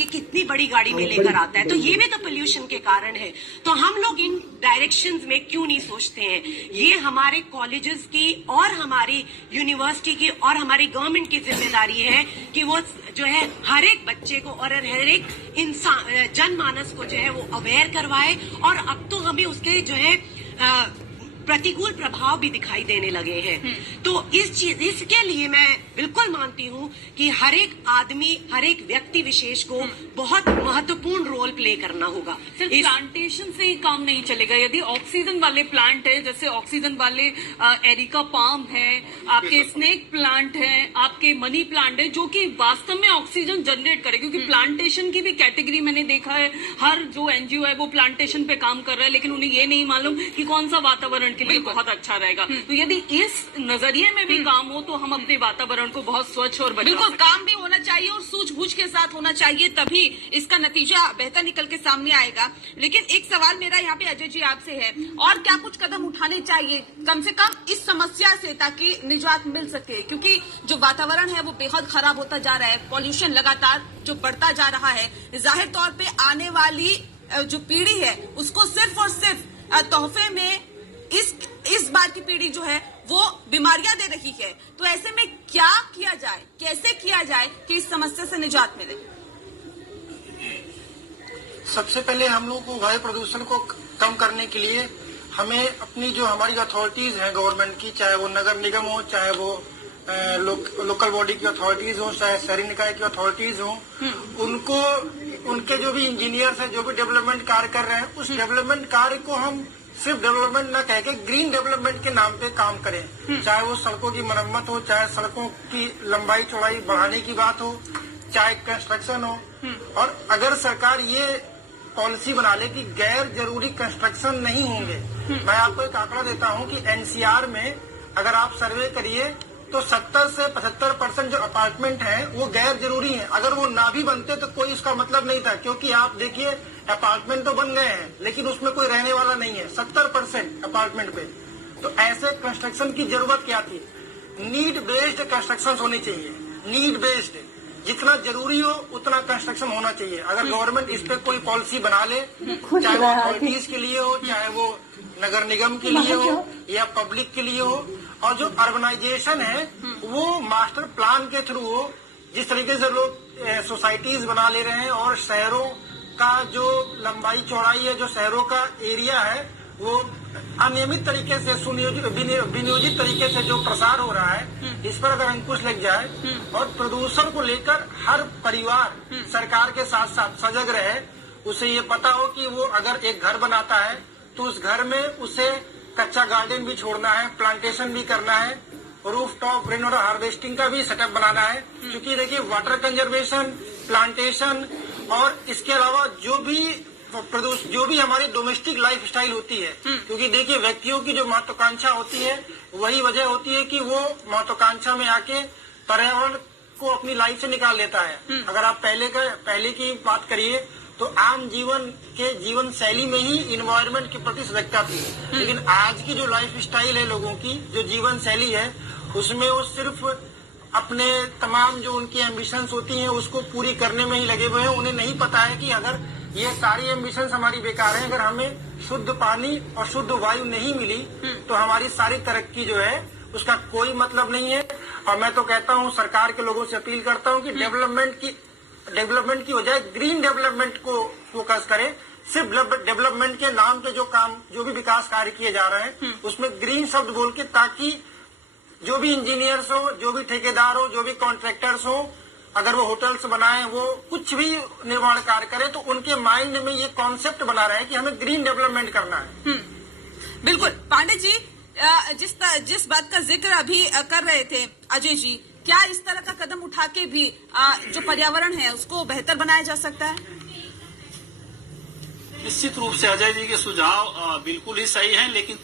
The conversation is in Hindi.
ये कितनी बड़ी गाड़ी में लेकर आता है, तो ये भी तो पोल्यूशन के कारण है। तो हम लोग इन डायरेक्शंस में क्यों नहीं सोचते हैं? ये हमारे कॉलेजेस की और हमारी यूनिवर्सिटी की और हमारी गवर्नमेंट की जिम्मेदारी है कि वो जो है हर एक बच्चे को और हर एक इंसान जनमानस को जो है वो अवेयर करवाए। और अब तो हमें उसके जो है प्रतिकूल प्रभाव भी दिखाई देने लगे हैं। तो इसके लिए मैं बिल्कुल मानती हूं कि हर एक आदमी, हर एक व्यक्ति विशेष को बहुत महत्वपूर्ण रोल प्ले करना होगा। सिर्फ प्लांटेशन से ही काम नहीं चलेगा। यदि ऑक्सीजन वाले प्लांट है, जैसे ऑक्सीजन वाले एरिका पाम है, आपके स्नेक प्लांट है, आपके मनी प्लांट है, जो कि वास्तव में ऑक्सीजन जनरेट करे, क्योंकि प्लांटेशन की भी कैटेगरी मैंने देखा है, हर जो एनजीओ है वो प्लांटेशन पे काम कर रहा है, लेकिन उन्हें ये नहीं मालूम कि कौन सा वातावरण के लिए बहुत अच्छा रहेगा। तो यदि इस नजरिए में भी काम हो तो हम अपने वातावरण को बहुत स्वच्छ और बिल्कुल काम भी होना चाहिए और सूझबूझ के साथ होना चाहिए, तभी इसका नतीजा बेहतर निकल के सामने आएगा। लेकिन एक सवाल मेरा यहाँ पे अजय जी आपसे है, और क्या कुछ कदम उठाने चाहिए कम से कम इस समस्या से, ताकि निजात मिल सके? क्योंकि जो वातावरण है वो बेहद खराब होता जा रहा है, पॉल्यूशन लगातार जो बढ़ता जा रहा है, जाहिर तौर पे आने वाली जो पीढ़ी है उसको सिर्फ और सिर्फ तोहफे में इस बार की पीढ़ी जो है वो बीमारियां दे रही है। तो ऐसे में क्या किया जाए, कैसे किया जाए कि इस समस्या से निजात मिले? सबसे पहले हम लोग को वायु प्रदूषण को कम करने के लिए हमें अपनी जो हमारी अथॉरिटीज हैं गवर्नमेंट की, चाहे वो नगर निगम हो, चाहे वो लोकल बॉडी की अथॉरिटीज हो, चाहे शहरी निकाय की अथॉरिटीज हो, उनको उनके जो भी इंजीनियर्स हैं, जो भी डेवलपमेंट कार्य कर रहे हैं, उस डेवलपमेंट कार्य को हम सिर्फ डेवलपमेंट न कह के ग्रीन डेवलपमेंट के नाम पे काम करें। चाहे वो सड़कों की मरम्मत हो, चाहे सड़कों की लंबाई चौड़ाई बढ़ाने की बात हो, चाहे कंस्ट्रक्शन हो। और अगर सरकार ये पॉलिसी बना ले कि गैर जरूरी कंस्ट्रक्शन नहीं होंगे, मैं आपको एक आंकड़ा देता हूं कि एनसीआर में अगर आप सर्वे करिए तो 70 से 75% जो अपार्टमेंट हैं वो गैर जरूरी हैं। अगर वो ना भी बनते तो कोई इसका मतलब नहीं था, क्योंकि आप देखिए अपार्टमेंट तो बन गए हैं लेकिन उसमें कोई रहने वाला नहीं है 70% अपार्टमेंट पे। तो ऐसे कंस्ट्रक्शन की जरूरत क्या थी? नीड बेस्ड कंस्ट्रक्शन होनी चाहिए, नीड बेस्ड, जितना जरूरी हो उतना कंस्ट्रक्शन होना चाहिए। अगर गवर्नमेंट इस पे कोई पॉलिसी बना ले, चाहे वो अथॉरिटीज के लिए हो, चाहे वो नगर निगम के लिए हो या पब्लिक के लिए हो, और जो अर्बनाइजेशन है वो मास्टर प्लान के थ्रू हो, जिस तरीके से लोग सोसाइटीज बना ले रहे हैं और शहरों का जो लंबाई चौड़ाई है, जो शहरों का एरिया है, वो अनियमित तरीके से विनियोजित तरीके से जो प्रसार हो रहा है, इस पर अगर अंकुश लग जाए और प्रदूषण को लेकर हर परिवार सरकार के साथ साथ सजग रहे, उसे ये पता हो कि वो अगर एक घर बनाता है तो उस घर में उसे कच्चा गार्डन भी छोड़ना है, प्लांटेशन भी करना है, roof top rain water harvesting का भी सेटअप बनाना है। क्योंकि देखिए वाटर कंजर्वेशन, प्लांटेशन और इसके अलावा जो भी हमारी डोमेस्टिक लाइफ स्टाइल होती है, क्योंकि देखिए व्यक्तियों की जो महत्वाकांक्षा होती है वही वजह होती है कि वो महत्वाकांक्षा में आके पर्यावरण को अपनी लाइफ से निकाल लेता है। अगर आप पहले की बात करिए तो आम जीवन शैली में ही इन्वायरमेंट के प्रति सजगता थी, लेकिन आज की जो लाइफ स्टाइल है लोगों की, जो जीवन शैली है, उसमें वो सिर्फ अपने तमाम जो उनकी एम्बिशंस होती हैं उसको पूरी करने में ही लगे हुए हैं। उन्हें नहीं पता है कि अगर ये सारी एम्बिशंस हमारी बेकार हैं, अगर हमें शुद्ध पानी और शुद्ध वायु नहीं मिली तो हमारी सारी तरक्की जो है उसका कोई मतलब नहीं है। और मैं तो कहता हूँ, सरकार के लोगों से अपील करता हूँ कि डेवलपमेंट की बजाय ग्रीन डेवलपमेंट को फोकस करें। सिर्फ डेवलपमेंट के नाम पे जो भी विकास कार्य किए जा रहे हैं उसमें ग्रीन शब्द बोल के, ताकि जो भी इंजीनियर्स हो, जो भी ठेकेदार हो, जो भी कॉन्ट्रैक्टर्स हो, अगर वो होटल्स बनाए, वो कुछ भी निर्माण कार्य करें, तो उनके माइंड में ये कॉन्सेप्ट बना रहे हैं कि हमें ग्रीन डेवलपमेंट करना है। बिल्कुल। पांडे जी, जिस बात का जिक्र अभी कर रहे थे अजय जी, क्या इस तरह का कदम उठा के भी जो पर्यावरण है उसको बेहतर बनाया जा सकता है? निश्चित रूप से अजय जी के सुझाव बिल्कुल ही सही हैं, लेकिन